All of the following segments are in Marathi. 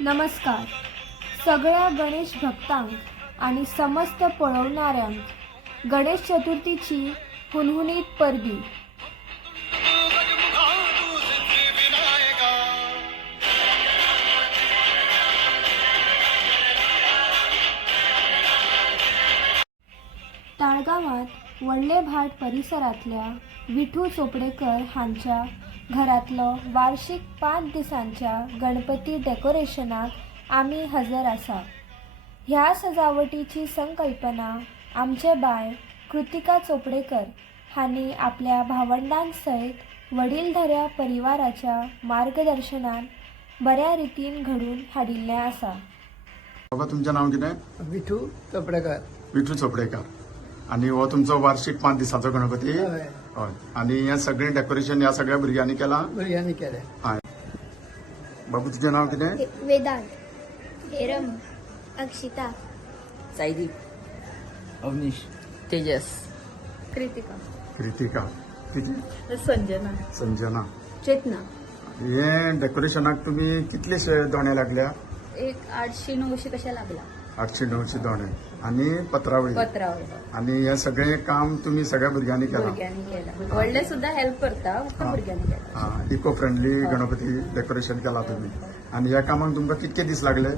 नमस्कार सगळ्या गणेश भक्तांक आणि समस्त पळवणाऱ्यांक गणेश चतुर्थीची हुनहुनीत परबी। ताळगावात वडले भाट परिसरातल्या विठू चोपडेकर हांच्या घरातलो वार्षिक 5 दिसांच्या गणपती डेकोरेशनाक आम्ही हजर आसा। ह्या सजावटीची संकल्पना आमचे बाय कृतिका चोपडेकर हांनी आपल्या भावंडांसयत वडीलधाऱ्या परिवाराच्या मार्गदर्शनान बऱ्या रितीन घडून हाडिल्लें आसा। बाबा तुमचें नांव कितें? विठू चोपडेकर। विठू चोपडेकर। आणि हो तुमचो वार्षिक 5 दिसांचो गणपती? हय। आणि हे सगळें डेकोरेशन ह्या सगळ्या भुरग्यांनी केलां? भुरग्यांनी केलें। हय। बाबू तुजें नांव कितें? वेदांत, हेरम, अक्षिता, साईदीप, अवनीश, तेजस, कृतिका, कृतिका, किती? संजना, संजना। चेतना। हे डेकोरेशनाक तुम्ही कितलेशे दोणे लागल्या? एक 800-900 कशा लागला। 800-900 दोणे आणि पत्रावळी। आणि हे सगळे काम तुम्ही सगळ्या भुरग्यांनी केला? भुरग्यांनी केला। व्हडले सुद्धा हेल्प करता, फक्त भुरग्यांनी केला। इको फ्रेंडली गणपती डेकोरेशन केला तुम्ही। आणि ह्या कामाक तुमकां कितके दीस लागले?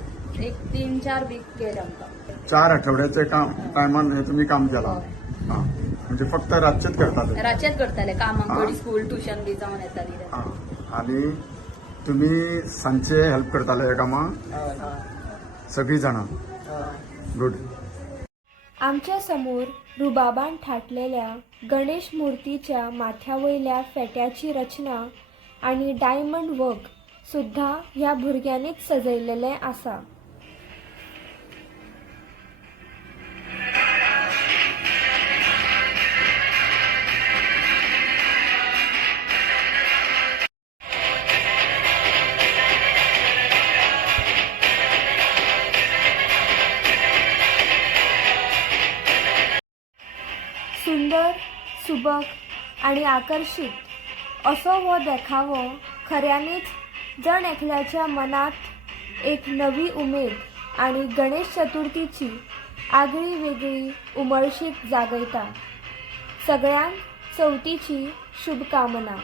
एक 3-4 वीक केले आमकां। 4 आठवड्याचे काम टायमान हे तुम्ही काम केला? म्हणजे फक्त रातचेच करताले? रातचेच करताले, कामाक थोडी स्कूल ट्युशन बी जावन येताली। आणि तुम्ही सांचे हेल्प करताले ह्या कामाक? सगळी जाणां? गुड। आमच्या समोर रुबाबान थाटलेल्या गणेश मूर्तीच्या माथ्यावयल्या फेट्याची रचना आणि डायमंड वर्क सुद्धा ह्या भुरग्यांनीच सजयलेले आसा। सुंदर, सुबक आणि आकर्षित असो हो देखावो खऱ्यांनीच जण एकल्याच्या मनात एक नवी उमेद आणि गणेश चतुर्थीची आगळी वेगळी उमळशीक जागयता। सगळ्यांक चवथीची शुभकामना।